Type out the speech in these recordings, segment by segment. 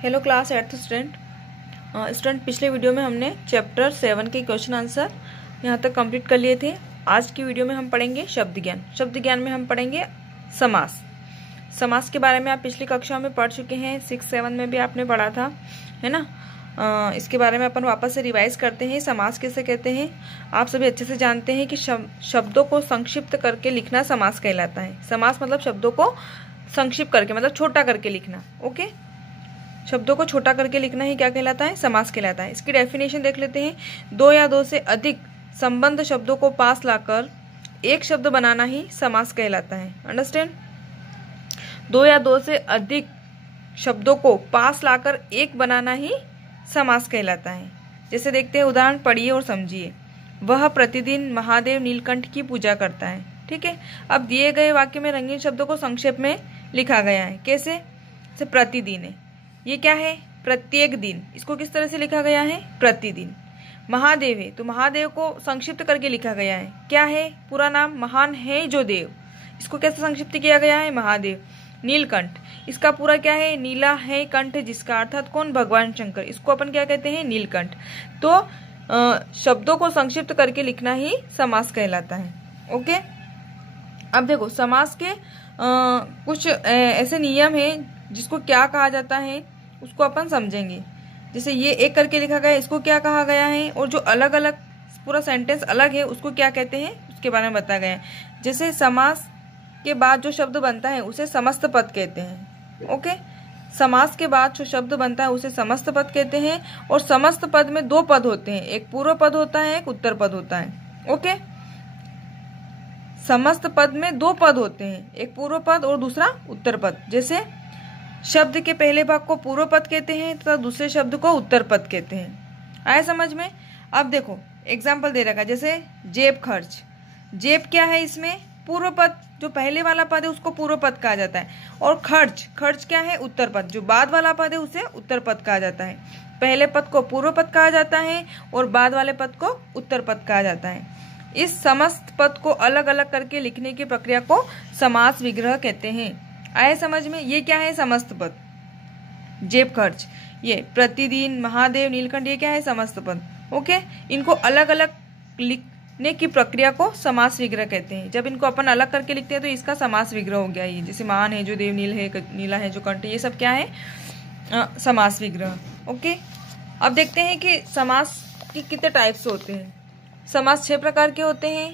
Hello class 8th student. पिछले video में हमने चैप्टर 7 के क्वेश्चन आंसर यहाँ तक कंप्लीट कर लिए थे। आज की वीडियो में हम पढ़ेंगे शब्द ज्ञान। शब्द ज्ञान में हम पढ़ेंगे समास। समास के बारे में आप पिछली कक्षा में पढ़ चुके हैं, 6-7 में भी आपने पढ़ा था, है ना। इसके बारे में अपन वापस से रिवाइज करते हैं। समास किसे कहते हैं आप सभी अच्छे से जानते हैं कि शब्दों को संक्षिप्त करके लिखना समास कहलाता है। समास मतलब शब्दों को संक्षिप्त करके, मतलब छोटा करके लिखना। ओके, शब्दों को छोटा करके लिखना ही क्या कहलाता है? समास कहलाता है। इसकी डेफिनेशन देख लेते हैं। दो या दो से अधिक संबंध शब्दों को पास लाकर एक शब्द बनाना ही समास कहलाता है। अंडरस्टैंड? दो या दो से अधिक शब्दों को पास लाकर एक बनाना ही समास कहलाता है। जैसे देखते हैं, उदाहरण पढ़िए और समझिए। वह प्रतिदिन महादेव नीलकंठ की पूजा करता है। ठीक है, अब दिए गए वाक्य में रंगीन शब्दों को संक्षेप में लिखा गया है। कैसे? जैसे प्रतिदिन है, ये क्या है? प्रत्येक दिन। इसको किस तरह से लिखा गया है? प्रतिदिन। महादेव है तो महादेव को संक्षिप्त करके लिखा गया है। क्या है पूरा नाम? महान है जो देव। इसको कैसे संक्षिप्त किया गया है? महादेव। नीलकंठ, इसका पूरा क्या है? नीला है कंठ जिसका, अर्थात कौन? भगवान शंकर। इसको अपन क्या कहते हैं? नीलकंठ। तो शब्दों को संक्षिप्त करके लिखना ही समास कहलाता है। ओके, अब देखो समास के कुछ ऐसे नियम हैं जिसको क्या कहा जाता है उसको अपन समझेंगे। जैसे ये एक करके लिखा गया है, इसको क्या कहा गया है, और जो अलग अलग पूरा सेंटेंस अलग है उसको क्या कहते हैं उसके बारे में बताया गया है। जैसे समास के बाद जो शब्द बनता है उसे समस्त पद कहते हैं। ओके, समास के बाद जो शब्द बनता है उसे समस्त पद कहते हैं। और समस्त पद में दो पद होते हैं, एक पूर्व पद होता है, एक उत्तर पद होता है। ओके, समस्त पद में दो पद होते हैं, एक पूर्व पद और दूसरा उत्तर पद। जैसे शब्द के पहले भाग को पूर्व पद कहते हैं तथा दूसरे शब्द को उत्तर पद कहते हैं। आए समझ में? अब देखो एग्जाम्पल दे रखा है, जैसे जेब खर्च। जेब क्या है? इसमें पूर्व पद, जो पहले वाला पद है उसको पूर्व पद कहा जाता है। और खर्च, खर्च क्या है? उत्तर पद। जो बाद वाला पद है उसे उत्तर पद कहा जाता है। पहले पद को पूर्व पद कहा जाता है और बाद वाले पद को उत्तर पद कहा जाता है। इस समस्त पद को अलग अलग करके लिखने की प्रक्रिया को समास विग्रह कहते हैं। आए समझ में? ये क्या है? समस्त पद। जेब खर्च, ये प्रतिदिन, महादेव, नीलकंठ, ये क्या है? समस्त पद। ओके, इनको अलग अलग लिखने की प्रक्रिया को समास विग्रह कहते हैं। जब इनको अपन अलग करके लिखते हैं तो इसका समास विग्रह हो गया। ये जैसे महान है जो देव, नील है, नीला है जो कंठ, ये सब क्या है? समास विग्रह। ओके, अब देखते हैं कि समास की कितने टाइप्स होते हैं। समास 6 प्रकार के होते हैं।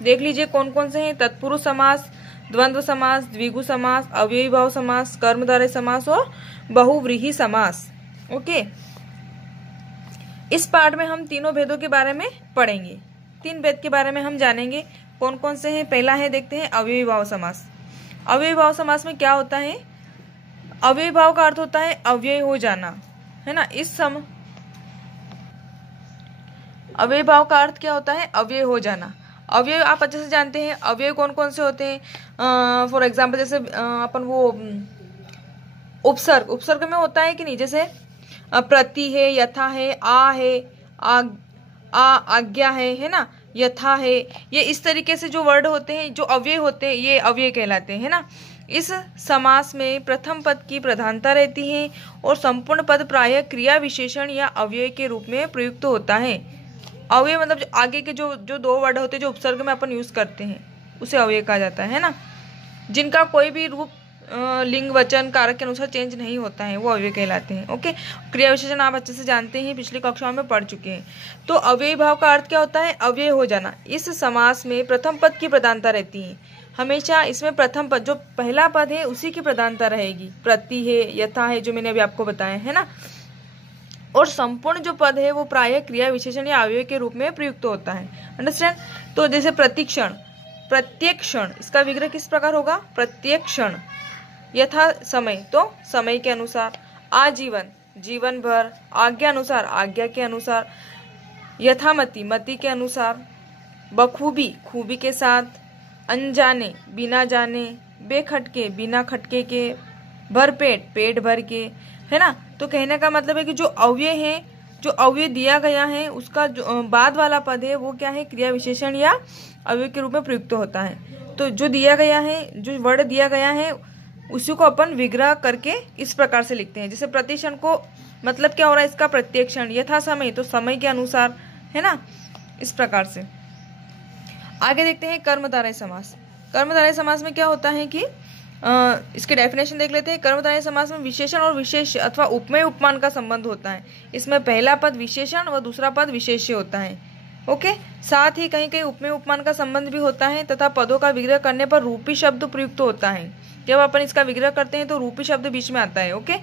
देख लीजिए कौन कौन से हैं। तत्पुरुष समास, द्वंद्व समास, द्विगु समास, अव्ययी भाव समास, कर्मधारय समास और बहुव्रीहि समास। ओके, इस पार्ट में हम तीनों भेदों के बारे में पढ़ेंगे। 3 भेद के बारे में हम जानेंगे। कौन कौन से हैं? पहला है, देखते हैं, अव्ययी भाव समास। अव्ययी भाव समास में क्या होता है? अव्ययी भाव का अर्थ होता है अव्यय हो जाना, है ना। अव्ययी भाव का अर्थ क्या होता है? अव्यय हो जाना। अव्यय आप अच्छे से जानते हैं। अव्यय कौन कौन से होते हैं? फॉर एग्जाम्पल जैसे अपन वो उपसर्ग, उपसर्ग में होता है कि नहीं? जैसे प्रति है, यथा है, आ है, आज्ञा है ना, यथा है। ये इस तरीके से जो वर्ड होते हैं, जो अव्यय होते हैं, ये अव्यय कहलाते हैं, है ना। इस समास में प्रथम पद की प्रधानता रहती है और संपूर्ण पद प्रायः क्रिया विशेषण या अव्यय के रूप में प्रयुक्त होता है। अव्यय मतलब जो आगे के जो दो वर्ड होते हैं जो उपसर्ग में अपन यूज करते हैं उसे अव्यय कहा जाता है ना। जिनका कोई भी रूप लिंग, वचन, कारक के अनुसार चेंज नहीं होता है वो अव्यय कहलाते हैं। ओके, क्रिया विशेषण आप अच्छे से जानते हैं, पिछली कक्षाओं में पढ़ चुके हैं। तो अव्ययी भाव का अर्थ क्या होता है? अव्यय हो जाना। इस समास में प्रथम पद की प्रधानता रहती है। हमेशा इसमें प्रथम पद, जो पहला पद है उसी की प्रधानता रहेगी। प्रति है, यथा है, जो मैंने अभी आपको बताया है ना। और संपूर्ण जो पद है वो प्रायः क्रिया विशेषण या अव्यय के रूप में प्रयुक्त होता है। अंडरस्टैंड? तो जैसे प्रतिक्षण, प्रत्येक क्षण, इसका विग्रह किस प्रकार होगा? प्रत्येक क्षण। यथा समय, तो समय के अनुसार। आजीवन, जीवन भर। आज्ञा अनुसार, आज्ञा के अनुसार। यथामति, मति के अनुसार। बखूबी, खूबी के साथ। अनजाने, बिना जाने। बेखटके, बिना खटके के। भरपेट, पेट भर के, है ना। तो कहने का मतलब है कि जो अव्यय है, जो अव्यय दिया गया है उसका जो बाद वाला पद है वो क्या है? क्रिया विशेषण या अव्यय के रूप में प्रयुक्त होता है। तो जो दिया गया है, जो वर्ड दिया गया है उसी को अपन विग्रह करके इस प्रकार से लिखते हैं। जैसे प्रतिक्षण को मतलब क्या हो रहा है इसका, प्रत्येक क्षण, यथा समय तो समय के अनुसार, है ना, इस प्रकार से। आगे देखते हैं कर्मधारय समास। कर्मधारय समास में क्या होता है कि इसके डेफिनेशन देख लेते हैं। कर्मधारय समास में विशेषण और विशेष्य अथवा उपमेय उपमान का संबंध होता है। इसमें पहला पद विशेषण व दूसरा पद विशेष्य होता है। ओके, साथ ही कहीं कहीं उपमेय उपमान का संबंध भी होता है तथा पदों का विग्रह करने पर रूपी शब्द प्रयुक्त होता है। जब अपन इसका विग्रह करते हैं तो रूपी शब्द बीच में आता है। ओके,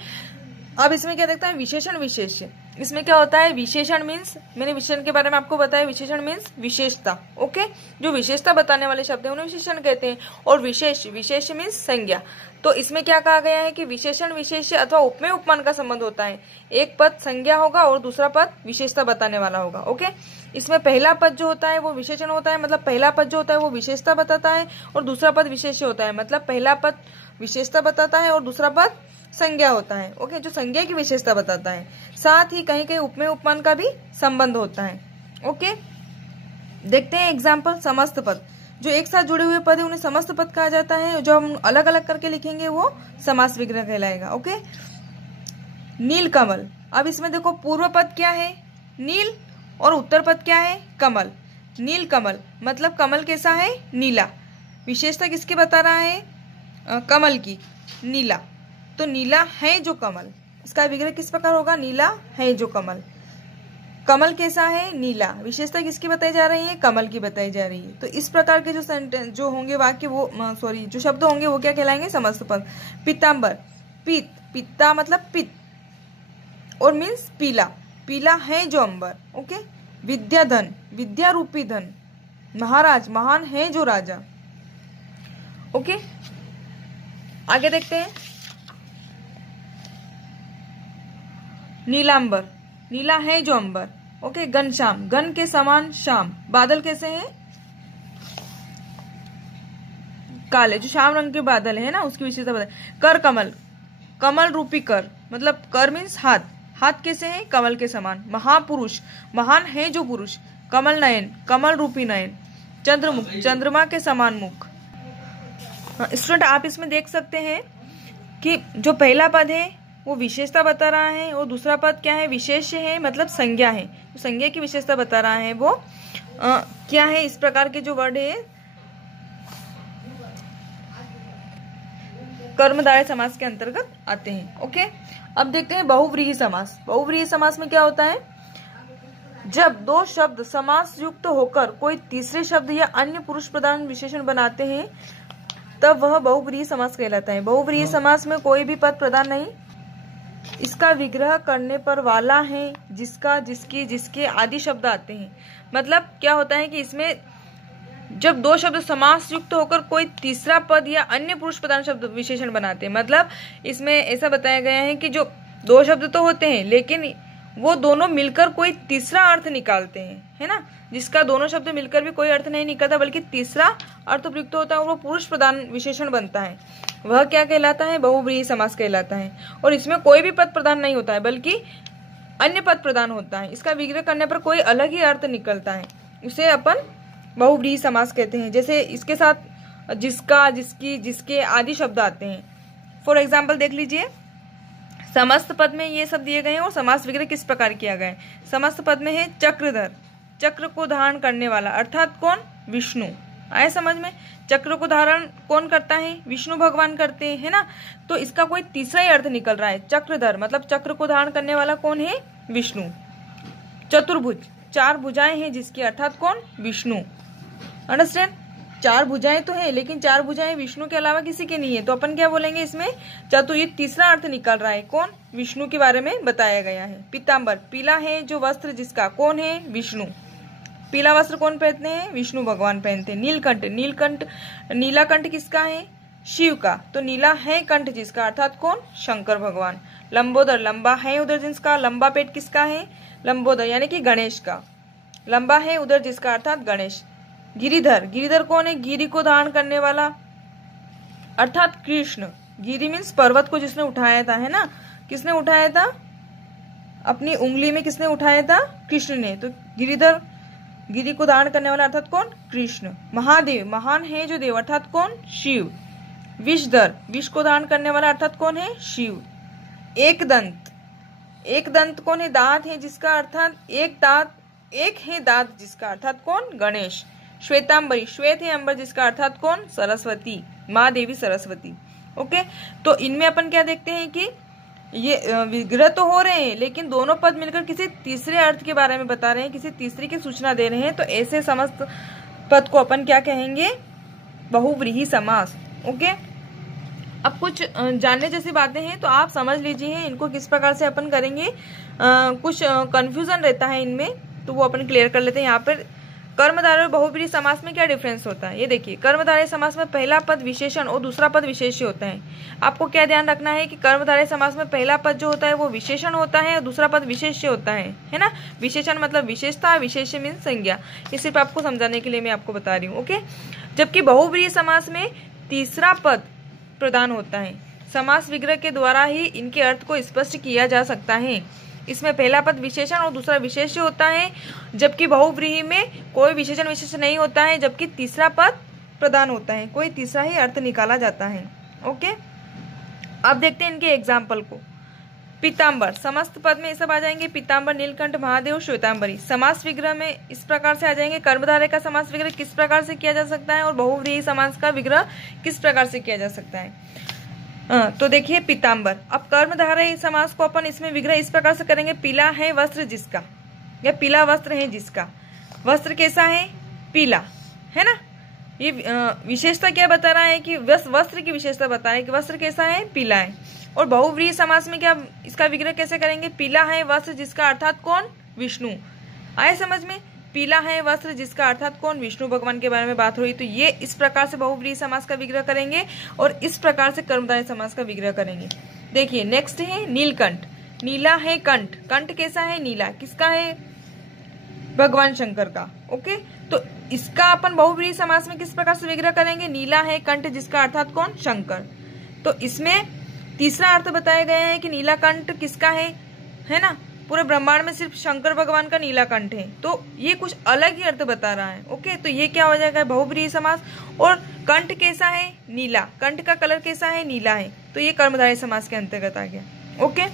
अब इसमें क्या देखते हैं, विशेषण विशेष्य। इसमें क्या होता है, विशेषण मीन्स, मैंने विशेषण के बारे में आपको बताया, विशेषण मीन्स विशेषता। ओके, जो विशेषता बताने वाले शब्द है उन्हें विशेषण कहते हैं। और विशेष मीन्स संज्ञा। तो इसमें क्या कहा गया है कि विशेषण विशेष्य अथवा उपमेय उपमान का संबंध होता है। एक पद संज्ञा होगा और दूसरा पद विशेषता बताने वाला होगा। ओके, इसमें पहला पद जो होता है वो विशेषण होता है, मतलब पहला पद जो होता है वो विशेषता बताता है, और दूसरा पद विशेष्य होता है, मतलब पहला पद विशेषता बताता है और दूसरा पद संज्ञा होता है। ओके, जो संज्ञा की विशेषता बताता है। साथ ही कहीं कहीं उपमेय उपमान का भी संबंध होता है। ओके, देखते हैं एग्जाम्पल। समस्त पद, जो एक साथ जुड़े हुए पद है उन्हें समस्त पद कहा जाता है। जो हम अलग अलग करके लिखेंगे वो समास विग्रह कहलाएगा। ओके, नील कमल। अब इसमें देखो पूर्व पद क्या है, नील, और उत्तर पद क्या है, कमल। नील कमल मतलब कमल कैसा है, नीला। विशेषता किसकी बता रहा है, कमल की, नीला। तो नीला है जो कमल, इसका विग्रह किस प्रकार होगा, नीला है जो कमल। कमल कैसा है, नीला। विशेषता किसकी बताई जा रही है, कमल की बताई जा रही है। तो इस प्रकार के जो सेंटेंस जो होंगे वाक्य वो जो शब्द होंगे वो क्या कहलाएंगे, समस्त पद। पीतांबर, पीत, पित्ता मतलब पित्त, और मीन्स पीला, पीला है जो अंबर। ओके, विद्याधन, विद्या रूपी धन। महाराज, महान है जो राजा। ओके, आगे देखते हैं। नीलांबर, नीला है जो अंबर। ओके, घनश्याम, घन के समान श्याम। बादल कैसे हैं, काले, जो श्याम रंग के बादल है ना उसकी विशेषता बताए। कर कमल, कमल रूपी कर, मतलब कर मीन्स हाथ, हाथ कैसे हैं, कमल के समान। महापुरुष, महान है जो पुरुष। कमल नयन, कमल रूपी नयन। चंद्रमुख, चंद्रमा के समान मुख। स्टूडेंट आप इसमें देख सकते हैं कि जो पहला पद है वो विशेषता बता रहा है और दूसरा पद क्या है, विशेष्य है, मतलब संज्ञा है। तो संज्ञा की विशेषता बता रहा है वो क्या है। इस प्रकार के जो वर्ड है कर्मधारय समास के अंतर्गत आते हैं। ओके, अब देखते हैं बहुव्रीहि समास। बहुव्रीहि समास में क्या होता है, जब दो शब्द समास युक्त होकर कोई तीसरे शब्द या अन्य पुरुष प्रधान विशेषण बनाते हैं तब वह बहुव्रीहि समास कहलाता है। बहुव्रीहि समास में कोई भी पद प्रधान नहीं, इसका विग्रह करने पर वाला है, जिसका, जिसकी, जिसके आदि शब्द आते हैं। मतलब क्या होता है कि इसमें जब दो शब्द समास युक्त होकर कोई तीसरा पद या अन्य पुरुष प्रधान शब्द विशेषण बनाते हैं, मतलब इसमें ऐसा बताया गया है कि जो दो शब्द तो होते हैं लेकिन वो दोनों मिलकर कोई तीसरा अर्थ निकालते हैं, है ना, जिसका दोनों शब्द मिलकर भी कोई अर्थ नहीं निकलता बल्कि तीसरा अर्थ प्रयुक्त होता है और वो पुरुष प्रधान विशेषण बनता है, वह क्या कहलाता है, बहुव्रीहि समास कहलाता है। और इसमें कोई भी पद प्रधान नहीं होता है बल्कि अन्य पद प्रधान होता है। इसका विग्रह करने पर कोई अलग ही अर्थ निकलता है, उसे अपन बहुव्रीहि समास कहते हैं। जैसे इसके साथ जिसका, जिसकी, जिसके आदि शब्द आते हैं। फॉर एग्जाम्पल देख लीजिए, समस्त पद में ये सब दिए गए हैं और समास विग्रह किस प्रकार किया गया है। समस्त पद में है चक्रधर, चक्र को धारण करने वाला, अर्थात कौन, विष्णु। आए समझ में, चक्र को धारण कौन करता है, विष्णु भगवान करते हैं, है ना। तो इसका कोई तीसरा ही अर्थ निकल रहा है, चक्रधर मतलब चक्र को धारण करने वाला कौन है, विष्णु। चतुर्भुज, चार भुजाएं हैं जिसकी, अर्थात कौन, विष्णु। अंडरस्टैंड, चार भुजाएं तो है लेकिन चार भुजाएं विष्णु के अलावा किसी की नहीं है, तो अपन क्या बोलेंगे इसमें, ये तीसरा अर्थ निकल रहा है, कौन, विष्णु के बारे में बताया गया है। पीतांबर, पीला है जो वस्त्र जिसका, कौन है, विष्णु। पीला वस्त्र कौन पहनते हैं, विष्णु भगवान पहनते हैं। नीलकंठ, नीलकंठ, नीला कंठ किसका है, शिव का, तो नीला है कंठ जिसका, अर्थात कौन, शंकर भगवान। लंबोदर, लंबा है उधर जिसका, लंबा पेट किसका है, लंबोदर यानी कि गणेश का। लंबा है उधर जिसका, अर्थात गणेश। गिरिधर, गिरिधर कौन है, गिरी को धारण करने वाला, अर्थात कृष्ण। गिरी मीन्स पर्वत को जिसने उठाया था, है ना, किसने उठाया था, अपनी उंगली में किसने उठाया था, कृष्ण ने। तो गिरिधर, गिरी को धारण करने वाला, अर्थात कौन, कृष्ण। महादेव, महान है जो देव, अर्थात कौन, शिव। विषधर, विष को धारण करने वाला अर्थात कौन है? शिव। एक दंत, एक दंत कौन है? दांत है जिसका अर्थात एक दांत, एक है दांत जिसका अर्थात कौन? गणेश। श्वेतांबरी, श्वेत है अंबर जिसका अर्थात कौन? सरस्वती, माँ देवी सरस्वती। ओके, तो इनमें अपन क्या देखते हैं कि ये विग्रह तो हो रहे हैं लेकिन दोनों पद मिलकर किसी तीसरे अर्थ के बारे में बता रहे हैं, किसी तीसरी की सूचना दे रहे हैं, तो ऐसे समस्त पद को अपन क्या कहेंगे? बहुव्रीहि समास। ओके, अब कुछ जानने जैसी बातें हैं तो आप समझ लीजिए इनको किस प्रकार से अपन करेंगे। कुछ कंफ्यूजन रहता है इनमें, तो वो अपन क्लियर कर लेते हैं। यहाँ पर कर्मधारय और बहुव्रीहि समास में क्या डिफरेंस होता है, ये देखिए। कर्मधारय समास में पहला पद विशेषण और दूसरा पद विशेष्य होता है। आपको क्या ध्यान रखना है कि कर्मधारय समास में पहला पद जो होता है वो विशेषण होता है और दूसरा पद विशेष्य होता है ना। विशेषण मतलब विशेषता, विशेष्य मीन संज्ञा। ये सिर्फ आपको समझाने के लिए मैं आपको बता रही हूँ। ओके, जबकि बहुव्रीहि समास में तीसरा पद प्रदान होता है। समास विग्रह के द्वारा ही इनके अर्थ को स्पष्ट किया जा सकता है। इसमें पहला पद विशेषण और दूसरा विशेष्य होता है, जबकि बहुव्रीहि में कोई विशेषण विशेष्य नहीं होता है, जबकि तीसरा पद प्रदान होता है, कोई तीसरा ही अर्थ निकाला जाता है। ओके, अब देखते हैं इनके एग्जाम्पल को। पीताम्बर, समस्त पद में ये सब आ जाएंगे। पीताम्बर, नीलकंठ, महादेव, श्वेतांबरी। समास विग्रह में इस प्रकार से आ जाएंगे। कर्मधारय का समास विग्रह किस प्रकार से किया जा सकता है और बहुव्रीहि समास का विग्रह किस प्रकार से किया जा सकता है। तो देखिए पीताम्बर, अब कर्मधारय समास को अपन इसमें विग्रह इस प्रकार से करेंगे। पीला है वस्त्र जिसका, या पीला वस्त्र है जिसका। वस्त्र कैसा है? पीला, है ना। ये विशेषता क्या बता रहा है कि वस्त्र की विशेषता बता रहा है कि वस्त्र कैसा है? पीला है। और बहुव्रीहि समास में क्या इसका विग्रह कैसे करेंगे? पीला है वस्त्र जिसका अर्थात कौन? विष्णु। आए समझ में? पीला है वस्त्र जिसका अर्थात कौन? विष्णु भगवान के बारे में बात हो रही। तो ये इस प्रकार से बहुव्रीहि समास का विग्रह करेंगे और इस प्रकार से कर्मधारय समास का विग्रह करेंगे। देखिए नेक्स्ट है नीलकंठ। नीला है कंठ, कंठ कैसा है? नीला। किसका है? भगवान शंकर का। ओके, तो इसका अपन बहुव्रीहि समास में किस प्रकार से विग्रह करेंगे? नीला है कंठ जिसका अर्थात कौन? शंकर। तो इसमें तीसरा अर्थ बताया गया है कि नीला कंठ किसका है ना। पूरे ब्रह्मांड में सिर्फ शंकर भगवान का नीला कंठ है, तो ये कुछ अलग ही अर्थ बता रहा है। ओके, तो ये क्या हो जाएगा? बहुव्रीहि समास। और कंठ कैसा है? नीला। कंठ का कलर कैसा है? नीला है, तो ये कर्मधारय समास के अंतर्गत आ गया। ओके,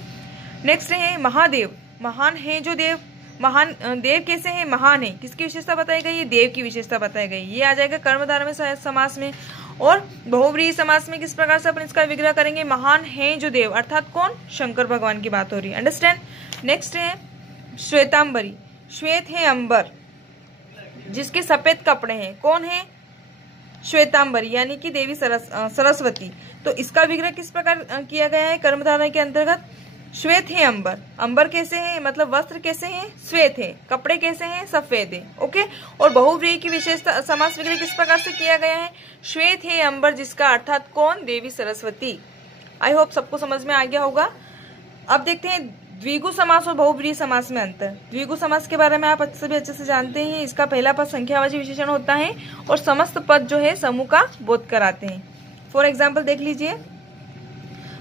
नेक्स्ट है महादेव। महान है जो देव। महान देव कैसे है? महान है। किसकी विशेषता बताई गई है? देव की विशेषता बताई गई। ये आ जाएगा कर्मधारय समास में। और बहुव्रीहि समास में किस प्रकार से अपन इसका विग्रह करेंगे? महान है जो देव अर्थात कौन? शंकर भगवान की बात हो रही है। अंडरस्टैंड। नेक्स्ट है श्वेतांबरी। श्वेत है अंबर जिसके सफेद कपड़े हैं। कौन है? श्वेतांबरी यानी कि देवी सरस्वती। तो इसका विग्रह किस प्रकार किया गया है कर्मधारय के अंतर्गत? श्वेत है अंबर। अंबर कैसे है? मतलब वस्त्र कैसे है? श्वेत है। कपड़े कैसे हैं? सफेद है। ओके, और बहुव्रीहि की विशेषता समास विग्रह किस प्रकार से किया गया है? श्वेत है अंबर जिसका अर्थात कौन? देवी सरस्वती। आई होप सबको समझ में आ गया होगा। अब देखते हैं द्विगु समास और बहुव्रीहि समास में अंतर। द्विगु समास के बारे में आप सभी अच्छे से जानते हैं। इसका पहला पद संख्यावाची विशेषण होता है और समस्त पद जो है समूह का बोध कराते हैं। फॉर एग्जाम्पल देख लीजिए,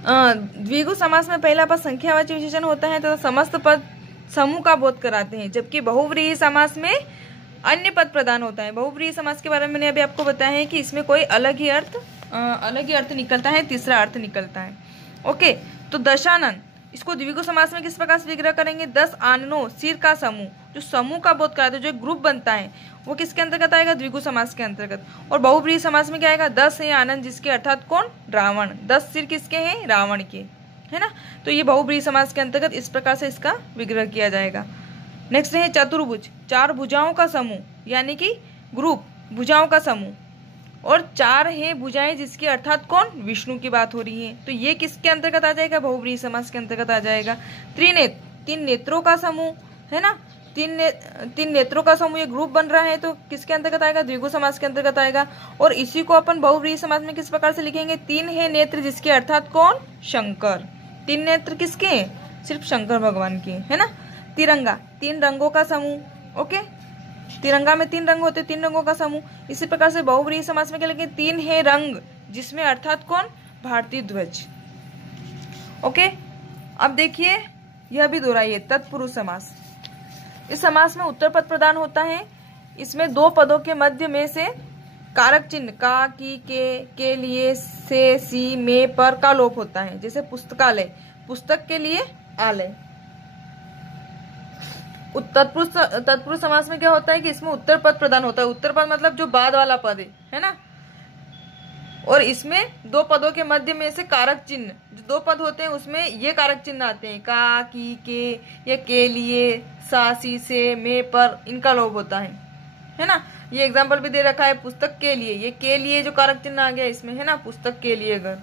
द्विगु समास में पहला पद संख्यावाची विशेषण होता है तथा समस्त पद समूह का बोध कराते हैं, जबकि बहुव्रीहि समास में अन्य पद प्रदान होता है। बहुव्रीहि समास के बारे में मैंने अभी आपको बताया है कि इसमें कोई अलग ही अर्थ निकलता है, तीसरा अर्थ निकलता है। ओके, तो दशानन, इसको द्विगु समास में किस प्रकार से विग्रह करेंगे? 10 आननों, सिर का समूह। जो समूह का बोध कराते हैं, जो एक ग्रुप बनता है, वो किसके अंतर्गत आएगा? द्विगु समास के अंतर्गत। और बहुव्रीहि समास में क्या आएगा? 10 है आनंद जिसके अर्थात कौन? रावण। 10 सिर किसके हैं? रावण के, है ना। तो ये बहुव्रीहि समास के अंतर्गत इस प्रकार से इसका विग्रह किया जाएगा। नेक्स्ट है चतुर्भुज। 4 भुजाओं का समूह यानी कि ग्रुप, भुजाओं का समूह। और 4 है भुजाएं जिसके अर्थात कौन? विष्णु की बात हो रही है। तो ये किसके अंतर्गत आ जाएगा? बहुव्रीहि समास के अंतर्गत आ जाएगा। त्रिनेत्र, 3 नेत्रों का समूह, है ना। 3 नेत्रों का समूह ये ग्रुप बन रहा है, तो किसके अंतर्गत आएगा? द्विगु समास के अंतर्गत आएगा। और इसी को अपन बहुव्रीहि समास में किस प्रकार से लिखेंगे? 3 है नेत्र जिसके अर्थात कौन? शंकर। 3 नेत्र किसके हैं? सिर्फ शंकर भगवान के, है ना। तिरंगा, 3 रंगों का समूह। ओके, तिरंगा में 3 रंग होते हैं, 3 रंगों का समूह। इसी प्रकार से बहुव्रीहि समास में क्या लिखेंगे? 3 है रंग जिसमें अर्थात कौन? भारतीय ध्वज। ओके, अब देखिए यह भी दोहराइए तत्पुरुष समास। इस समास में उत्तर पद प्रदान होता है। इसमें 2 पदों के मध्य में से कारक चिन्ह का, की, के लिए, से, सी, में, पर का लोप होता है। जैसे पुस्तकालय, पुस्तक के लिए आलय। तत्पुरुष समास में क्या होता है कि इसमें उत्तर पद प्रदान होता है। उत्तर पद मतलब जो बाद वाला पद है ना। और इसमें दो पदों के मध्य में से कारक चिन्ह, जो दो पद होते हैं उसमें ये कारक चिन्ह आते हैं, का, की, के, या के लिए, सा, सी, से, में, पर, इनका लोप होता है ना। ये एग्जाम्पल भी दे रखा है, पुस्तक के लिए, ये के लिए जो कारक चिन्ह आ गया इसमें, है ना, पुस्तक के लिए घर,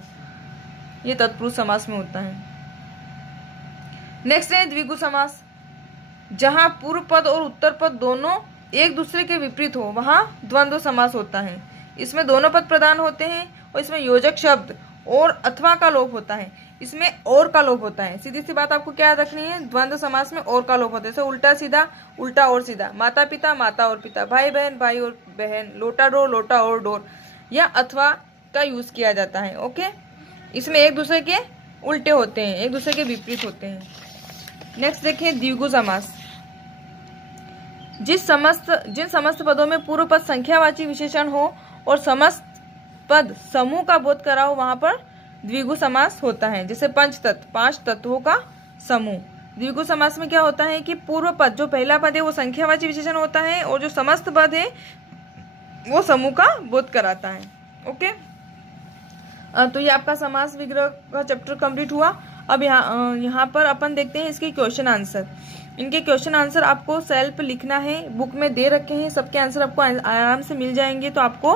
ये तत्पुरुष समास में होता है। नेक्स्ट है द्विगु समास। जहां पूर्व पद और उत्तर पद दोनों एक दूसरे के विपरीत हो वहां द्वंद्व समास होता है। इसमें दोनों पद प्रदान होते हैं और इसमें योजक शब्द और अथवा का लोप होता है। इसमें और का लोप होता है। सीधी सी बात आपको क्या याद रखनी है, द्वंद्व समास में और का लोप होता है। जैसे उल्टा सीधा, उल्टा और सीधा, माता पिता, माता और पिता, भाई बहन, भाई और बहन, लोटा डोर, लोटा और डोर, या अथवा का यूज किया जाता है। ओके, इसमें एक दूसरे के उल्टे होते हैं, एक दूसरे के विपरीत होते हैं। नेक्स्ट देखिए द्विगु समास। जिन समस्त पदों में पूर्व पद संख्यावाची विशेषण हो और समस्त पद समूह का बोध करा हो वहां पर द्विगु समास होता है। जैसे पंचतत्व, 5 तत्वों का समूह। द्विगु समास में क्या होता है कि पूर्व पद जो पहला पद है वो संख्यावाची विशेषण होता है और जो समस्त पद है वो समूह का बोध कराता है। ओके, तो ये आपका समास विग्रह का चैप्टर कंप्लीट हुआ। अब यहाँ पर अपन देखते हैं इसके क्वेश्चन आंसर। इनके क्वेश्चन आंसर आपको सेल्फ लिखना है, बुक में दे रखे हैं, सबके आंसर आपको आराम से मिल जाएंगे। तो आपको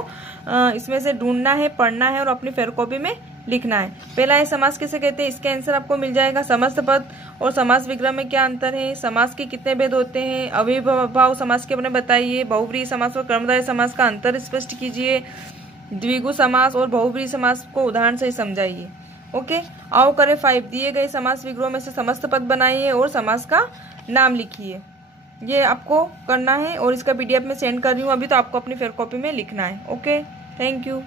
इसमें से ढूंढना है, पढ़ना है और अपनी फेयर कॉपी में लिखना है। पहला है समास किसे कहते हैं, इसके आंसर आपको मिल जाएगा। समस्त पद और समास विग्रह में क्या अंतर है, समास के कितने भेद होते हैं, अविभाव समास के अपने बताइए, बहुव्रीहि समास और कर्मधारय समास का अंतर स्पष्ट कीजिए, द्विगु समास और बहुव्रीहि समास को उदाहरण से समझाइए। ओके, आओ करें 5। दिए गए समास विग्रहों में से समस्त पद बनाइए और समास का नाम लिखिए। ये आपको करना है और इसका PDF में सेंड कर रही हूँ अभी, तो आपको अपनी फेयर कॉपी में लिखना है। Okay, thank you.